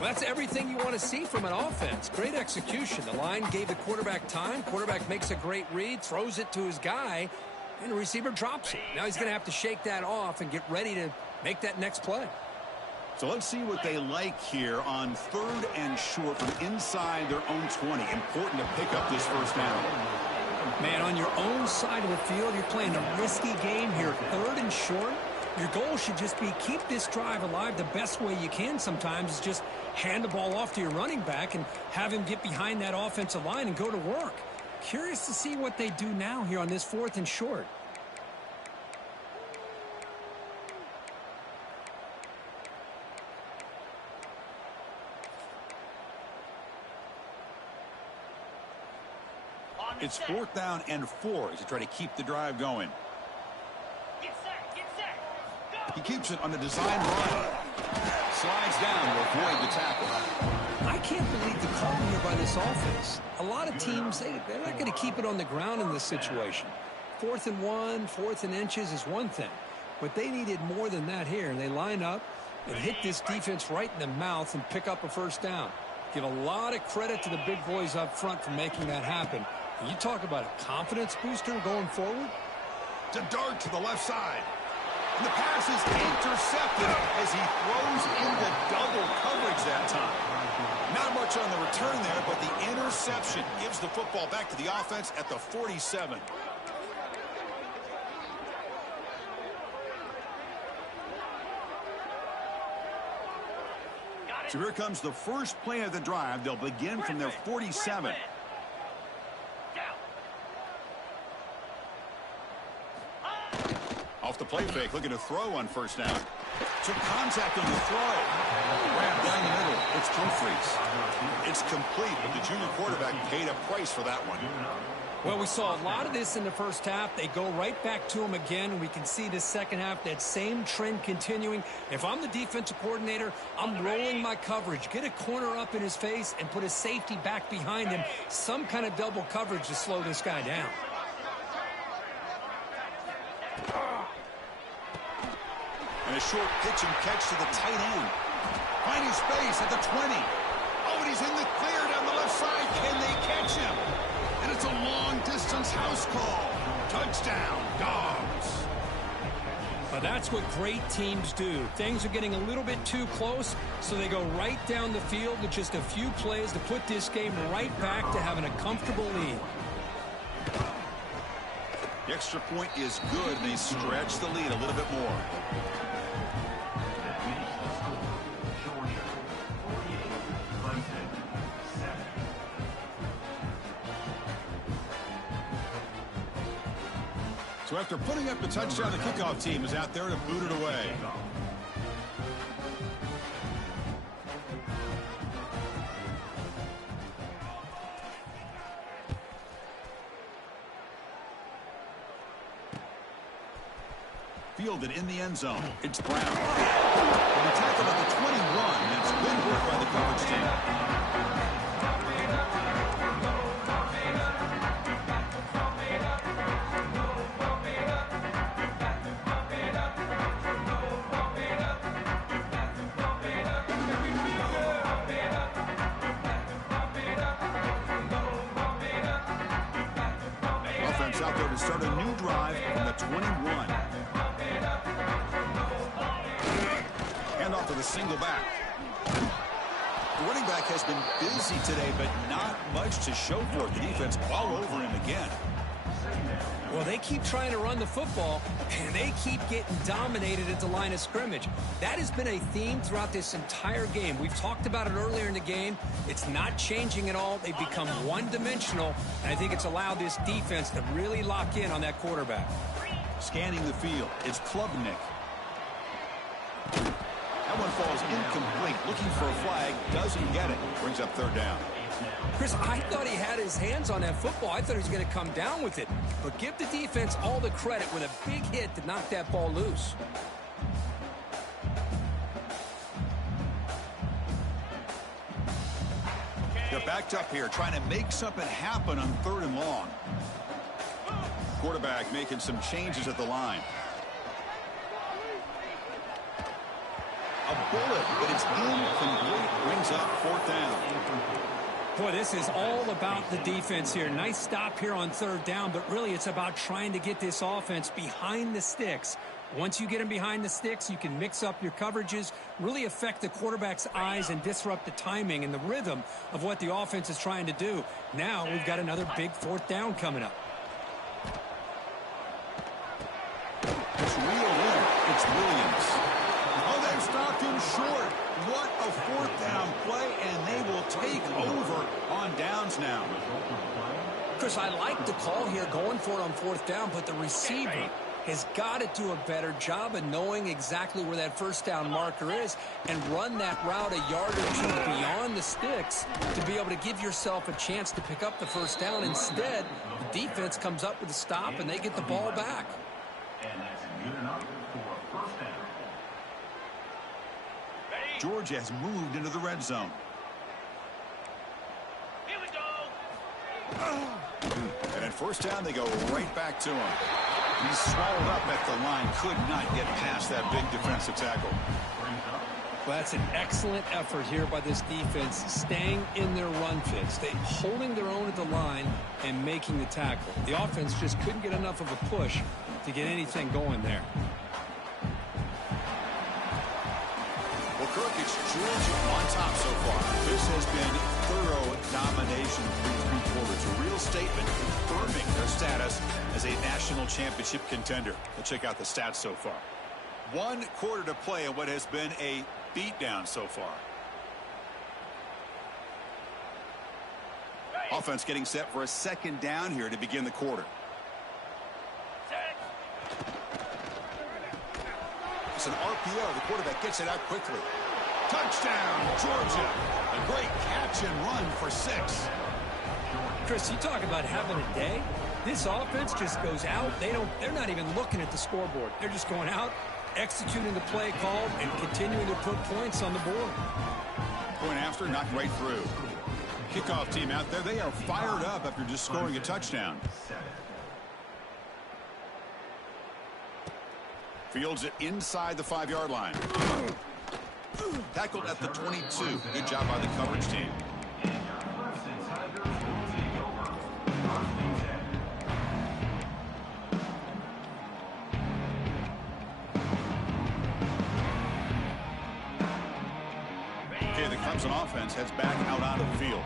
Well, that's everything you want to see from an offense. Great execution. The line gave the quarterback time. Quarterback makes a great read, throws it to his guy, and the receiver drops it. Now he's going to have to shake that off and get ready to make that next play. So let's see what they like here on 3rd and short from inside their own 20. Important to pick up this 1st down. Man, on your own side of the field, you're playing a risky game here. 3rd and short. Your goal should just be keep this drive alive the best way you can sometimes is just hand the ball off to your running back and have him get behind that offensive line and go to work. Curious to see what they do now here on this 4th and short. It's 4th down and 4 as you try to keep the drive going. He keeps it on the design run. Slides down to avoid the tackle. I can't believe the call here by this offense. A lot of teams, they're not going to keep it on the ground in this situation. 4th and 1, 4th and inches is one thing. But they needed more than that here. They line up and hit this defense right in the mouth and pick up a 1st down. Give a lot of credit to the big boys up front for making that happen. You talk about a confidence booster going forward. It's a dart to the left side. And the pass is intercepted as he throws into double coverage that time. Not much on the return there, but the interception gives the football back to the offense at the 47. So here comes the first play of the drive. They'll begin from their 47. Off the play fake, looking to throw on 1st down. Took contact on the throw. Wrapped down the middle. It's Humphries. It's complete, but the junior quarterback paid a price for that one. Well, we saw a lot of this in the 1st half. They go right back to him again, and we can see the 2nd half, that same trend continuing. If I'm the defensive coordinator, I'm rolling my coverage. Get a corner up in his face and put a safety back behind him. Some kind of double coverage to slow this guy down. And a short pitch and catch to the tight end. Finding space at the 20. Oh, and he's in the clear down the left side. Can they catch him? And it's a long-distance house call. Touchdown, Dogs. But that's what great teams do. Things are getting a little bit too close, so they go right down the field with just a few plays to put this game right back to having a comfortable lead. The extra point is good, and they stretch the lead a little bit more. So after putting up the touchdown, the kickoff team is out there to boot it away. Fielded in the end zone. It's Brown. And he tackled at the 21. That's good work by the coverage team. Offense out there to start a new drive from the 21. Off to the single back. The running back has been busy today, but not much to show for it. The defense all over him again. Well, they keep trying to run the football, and they keep getting dominated at the line of scrimmage. That has been a theme throughout this entire game. We've talked about it earlier in the game. It's not changing at all. They've become one-dimensional, and I think it's allowed this defense to really lock in on that quarterback. Scanning the field, it's Klubnik. That one falls incomplete. Looking for a flag, doesn't get it. Brings up third down. Chris, I thought he had his hands on that football. I thought he was going to come down with it. But give the defense all the credit with a big hit to knock that ball loose. They're backed up here, trying to make something happen on 3rd and long. Quarterback making some changes at the line. A bullet, but it's incomplete. Brings up 4th down. Boy, this is all about the defense here. Nice stop here on 3rd down, but really it's about trying to get this offense behind the sticks. Once you get them behind the sticks, you can mix up your coverages, really affect the quarterback's eyes and disrupt the timing and the rhythm of what the offense is trying to do. Now we've got another big 4th down coming up. It's reeled in. It's Williams. Oh, they've stopped him short. What a 4th down play, and they will take over on downs now. Chris, I like the call here going for it on 4th down, but the receiver has got to do a better job of knowing exactly where that 1st down marker is and run that route a yard or two beyond the sticks to be able to give yourself a chance to pick up the 1st down. Instead, the defense comes up with a stop, and they get the ball back. And that's good enough for a 1st down. Georgia has moved into the red zone. Here we go. And at 1st down, they go right back to him. He's swallowed up at the line. Could not get past that big defensive tackle. Well, that's an excellent effort here by this defense, staying in their run fits. They holding their own at the line and making the tackle. The offense just couldn't get enough of a push to get anything going there. Well, Kirk, it's Georgia on top so far. This has been thorough domination through 3 quarters. A real statement confirming their status as a national championship contender. Let's check out the stats so far. 1 quarter to play in what has been a beatdown so far. Offense getting set for a 2nd down here to begin the quarter. It's an RPO. The quarterback gets it out quickly. Touchdown, Georgia. A great catch and run for 6. Chris, you talk about having a day. This offense just goes out. They're not even looking at the scoreboard. They're just going out, executing the play called, and continuing to put points on the board. Point after, knocked right through. Kickoff team out there. They are fired up after just scoring a touchdown. Fields it inside the 5-yard line. Tackled at the 22. Good job by the coverage team. Okay, the Clemson offense heads back out onto the field.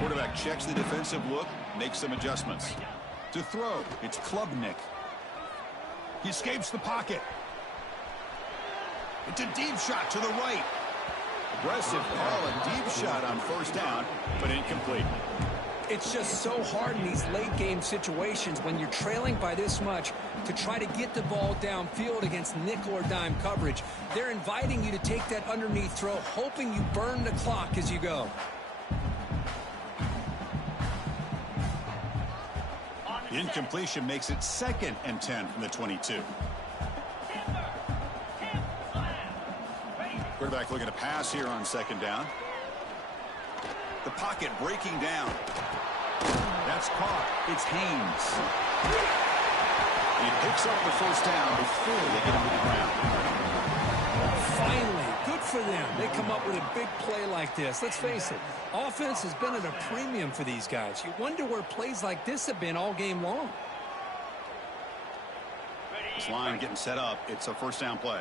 Quarterback checks the defensive look, makes some adjustments. To throw, it's Klubnik. He escapes the pocket. It's a deep shot to the right. Aggressive call, a deep shot on 1st down, but incomplete. It's just so hard in these late-game situations when you're trailing by this much to try to get the ball downfield against nickel or dime coverage. They're inviting you to take that underneath throw, hoping you burn the clock as you go. The incompletion makes it 2nd and 10 from the 22. Quarterback looking to pass here on 2nd down. The pocket breaking down. That's caught. It's Haynes. He picks up the 1st down before they get him to the ground. Finally, good for them. They come up with a big play like this. Let's face it, offense has been at a premium for these guys. You wonder where plays like this have been all game long. This line getting set up. It's a 1st down play.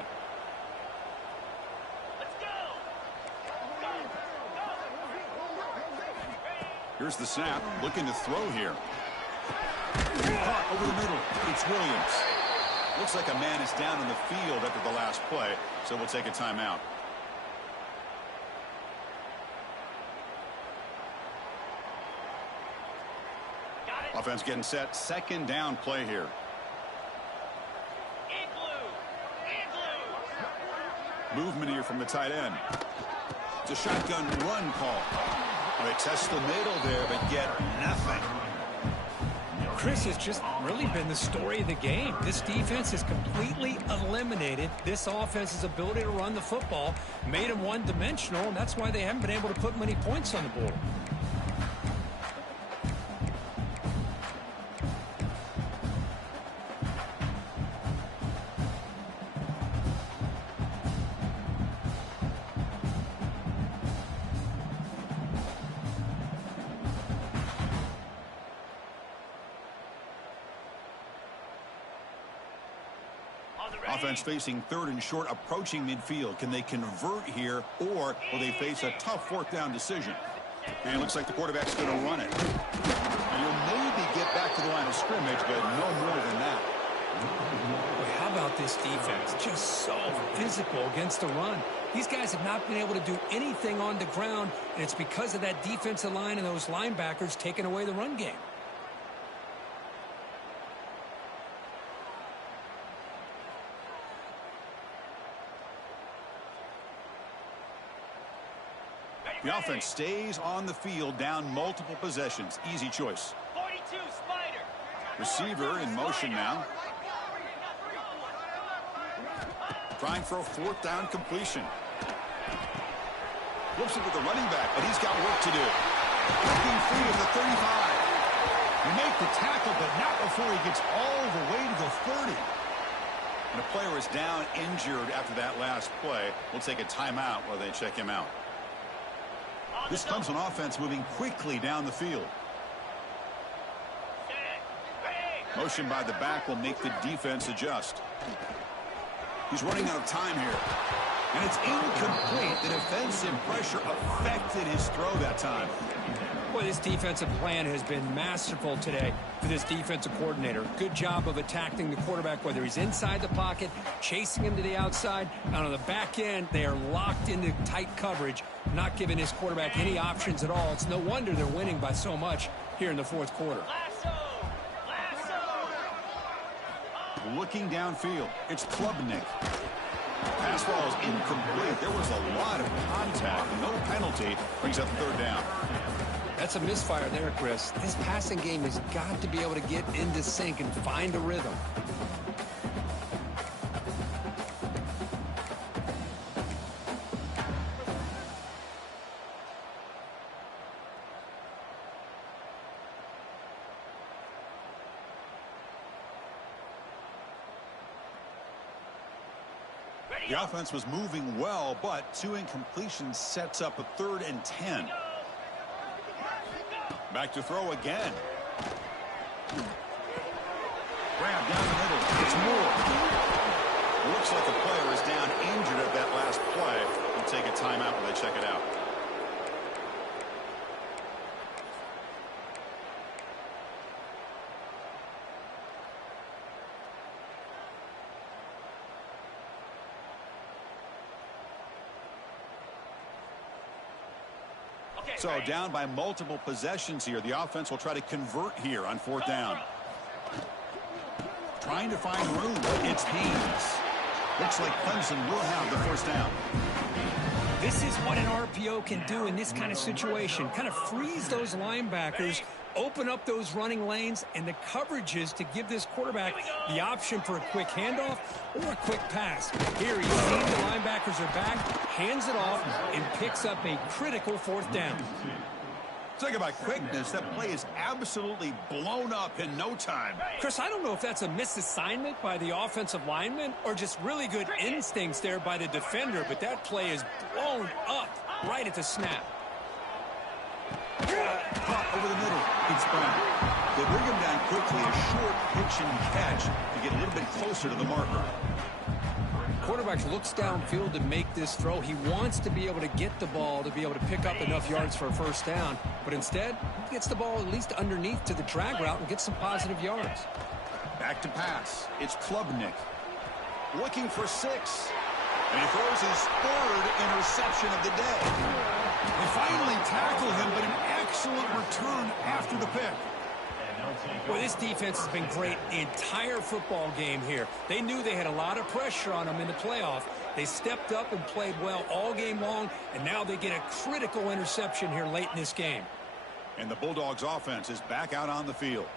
Here's the snap. Looking to throw here. Caught over the middle. It's Williams. Looks like a man is down in the field after the last play, so we'll take a timeout. Offense getting set. Second down play here. Movement here from the tight end. It's a shotgun run call. They test the middle there, but get nothing. Chris, has just really been the story of the game. This defense has completely eliminated this offense's ability to run the football, made them one-dimensional, and that's why they haven't been able to put many points on the board. Offense facing third and short, approaching midfield. Can they convert here, or will they face a tough fourth down decision? And it looks like the quarterback's going to run it. And you'll maybe get back to the line of scrimmage, but no more than that. Boy, how about this defense? Just so physical against the run. These guys have not been able to do anything on the ground, and it's because of that defensive line and those linebackers taking away the run game. The offense stays on the field, down multiple possessions. Easy choice. 42, Spider. Receiver in motion now. Trying for a fourth down completion. Flips it to the running back, but he's got work to do. Looking free at the 35. He make the tackle, but not before he gets all the way to the 30. And the player is down injured after that last play. We'll take a timeout while they check him out. This comes on offense moving quickly down the field. Motion by the back will make the defense adjust. He's running out of time here. And it's incomplete. The defensive pressure affected his throw that time. Boy, this defensive plan has been masterful today for this defensive coordinator. Good job of attacking the quarterback, whether he's inside the pocket, chasing him to the outside. And on the back end, they are locked into tight coverage, not giving his quarterback any options at all. It's no wonder they're winning by so much here in the fourth quarter. Looking downfield, it's Klubnik. Pass ball is incomplete. There was a lot of contact. No penalty. Brings up third down. That's a misfire there, Chris. This passing game has got to be able to get into sync and find a rhythm. The offense was moving well, but two incompletions sets up a 3rd and 10. Back to throw again. Grab down the middle. It's Moore. Looks like the player is down injured at that last play. We'll take a timeout while they check it out. So down by multiple possessions here. The offense will try to convert here on 4th down. Trying to find room. It's Haynes. Looks like Clemson will have the first down. This is what an RPO can do in this kind of situation. Kind of freeze those linebackers, open up those running lanes, and the coverages to give this quarterback the option for a quick handoff or a quick pass. Here he's seen the linebackers are back, hands it off, and picks up a critical 4th down. Talk about quickness. That play is absolutely blown up in no time. Chris, I don't know if that's a misassignment by the offensive lineman or just really good instincts there by the defender, but that play is blown up right at the snap. Caught over the middle. It's Brown. They bring him down quickly. A short pitch and catch to get a little bit closer to the marker. Quarterback looks downfield to make this throw. He wants to be able to get the ball to be able to pick up enough yards for a first down. But instead, he gets the ball at least underneath to the drag route and gets some positive yards. Back to pass. It's Klubnik. Looking for 6. And he throws his 3rd interception of the day. They finally tackle him, but an excellent return after the pick. Well, this defense has been great the entire football game here. They knew they had a lot of pressure on them in the playoff. They stepped up and played well all game long, and now they get a critical interception here late in this game. And the Bulldogs offense is back out on the field.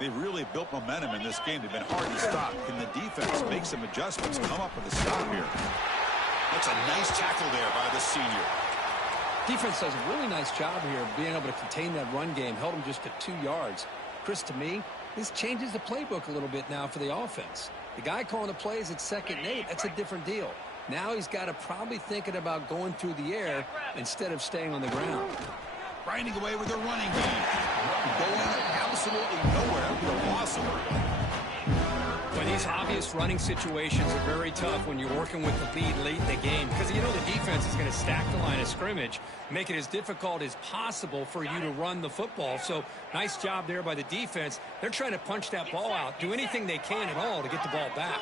They've really built momentum in this game. They've been hard to stop. Can the defense make some adjustments, come up with a stop here? That's a nice tackle there by the senior. Defense does a really nice job here of being able to contain that run game, held them just to 2 yards. Chris, to me, this changes the playbook a little bit now for the offense. The guy calling the plays at 2nd and 8, that's a different deal. Now he's got to probably thinking about going through the air instead of staying on the ground. Grinding away with their running game. Going absolutely nowhere. That would be a loss of it. Well, these obvious running situations are very tough when you're working with the lead late in the game because you know the defense is going to stack the line of scrimmage, make it as difficult as possible for you to run the football. So nice job there by the defense. They're trying to punch that ball out, do anything they can at all to get the ball back.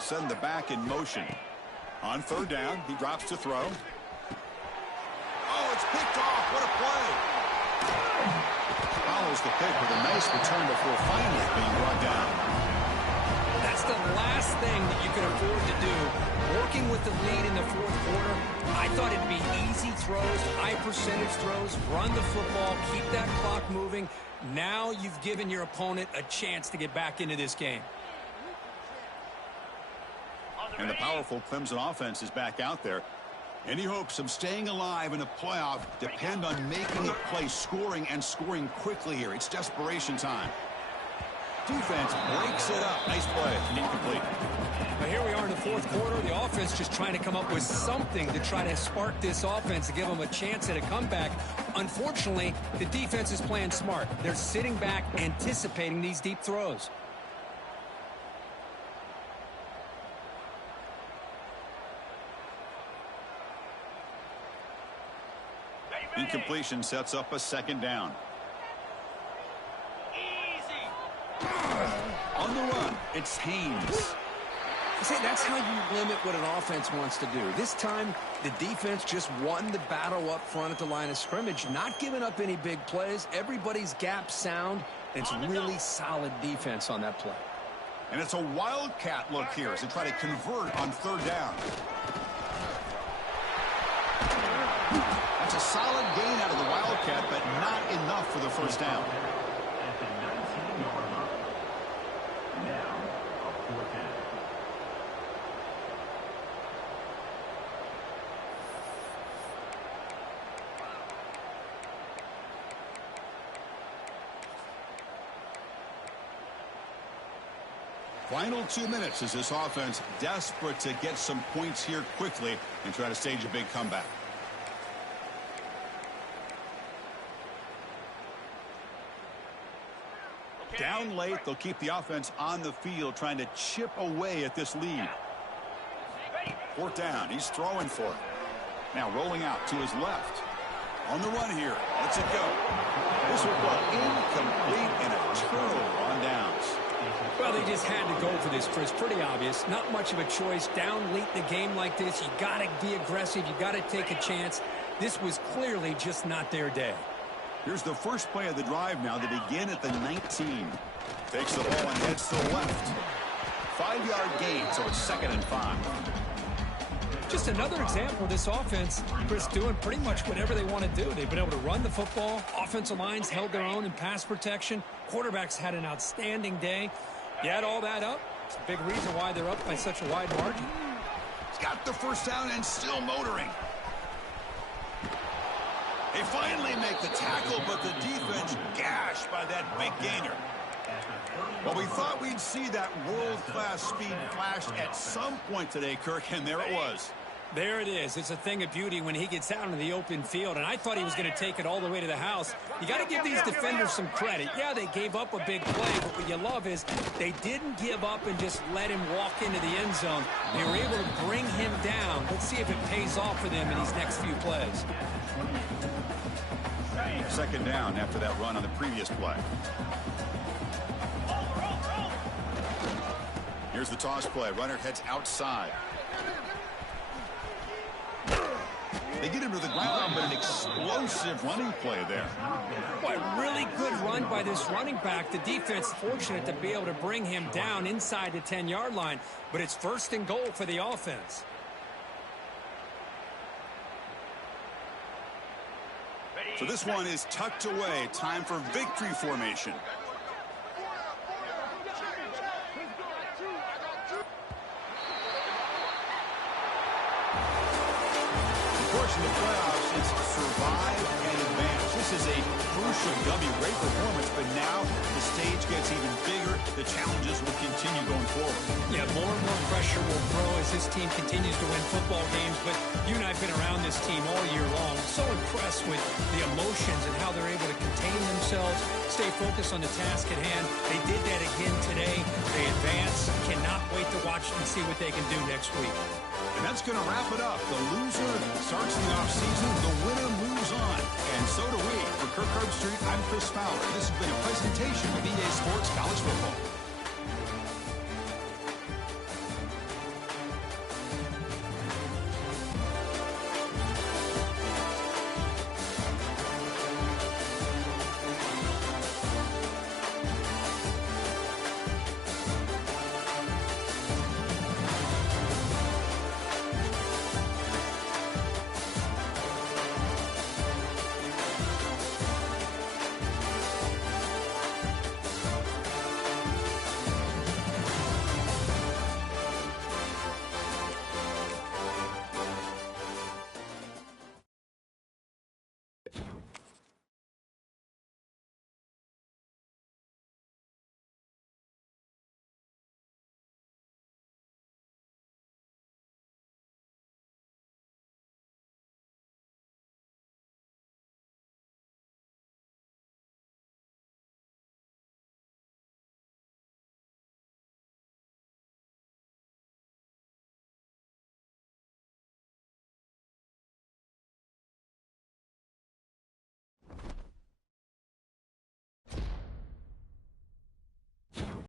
Send the back in motion. On 3rd down, he drops to throw. Oh, it's picked off. What a play. Follows the pick with a nice return before finally being brought down. That's the last thing that you can afford to do. Working with the lead in the 4th quarter, I thought it'd be easy throws, high percentage throws, run the football, keep that clock moving. Now you've given your opponent a chance to get back into this game. And the powerful Clemson offense is back out there. Any hopes of staying alive in a playoff depend on making a play, scoring, and scoring quickly here. It's desperation time. Defense breaks it up. Nice play. Incomplete. Now here we are in the 4th quarter. The offense just trying to come up with something to try to spark this offense to give them a chance at a comeback. Unfortunately, the defense is playing smart. They're sitting back, anticipating these deep throws. Incompletion sets up a 2nd down. Easy. On the run, it's Haynes. See, that's how you limit what an offense wants to do. This time, the defense just won the battle up front at the line of scrimmage, not giving up any big plays. Everybody's gap sound. It's really solid defense on that play. And it's a wildcat look here as they try to convert on 3rd down. That's a solid gain out of the wildcat, but not enough for the first down. At the 19-yard line. Now, a 4th down. Final 2 minutes as this offense desperate to get some points here quickly and try to stage a big comeback. Down late, they'll keep the offense on the field trying to chip away at this lead. 4th down, he's throwing for it. Now rolling out to his left. On the run here, lets it go. This will go incomplete and a turnover on downs. Well, they just had to go for this, Chris. Pretty obvious. Not much of a choice. Down late in the game like this, you got to be aggressive. You got to take a chance. This was clearly just not their day. Here's the first play of the drive now. They begin at the 19. Takes the ball and heads to the left. 5-yard gain, so it's 2nd and 5. Just another example of this offense, Chris, doing pretty much whatever they want to do. They've been able to run the football. Offensive lines held their own in pass protection. Quarterbacks had an outstanding day. You add all that up, it's a big reason why they're up by such a wide margin. He's got the first down and still motoring. They finally make the tackle, but the defense gashed by that big gainer. Well, we thought we'd see that world-class speed flash at some point today, Kirk, and there it was. There it is. It's a thing of beauty when he gets out into the open field, and I thought he was going to take it all the way to the house. You got to give these defenders some credit. Yeah, they gave up a big play, but what you love is they didn't give up and just let him walk into the end zone. They were able to bring him down. Let's see if it pays off for them in these next few plays. Second down after that run on the previous play. Here's the toss play. Runner heads outside. They get him to the ground, but an explosive running play there. Boy, really good run by this running back. The defense fortunate to be able to bring him down inside the 10-yard line, but it's first and goal for the offense. So this one is tucked away. Time for victory formation. In the playoffs, it's survive and advance. This is a crucial W. Great performance, but now the stage gets even bigger. The challenges will continue going forward. Yeah, more and more pressure will grow as this team continues to win football games, but you and I have been around this team all year long. So impressed with the emotions and how they're able to contain themselves, stay focused on the task at hand. They did that again today. They advance. Cannot wait to watch and see what they can do next week. And that's going to wrap it up. The loser starts the offseason. The winner moves on. And so do we. For Kirk Herbstreit, I'm Chris Fowler. This has been a presentation of EA Sports College Football.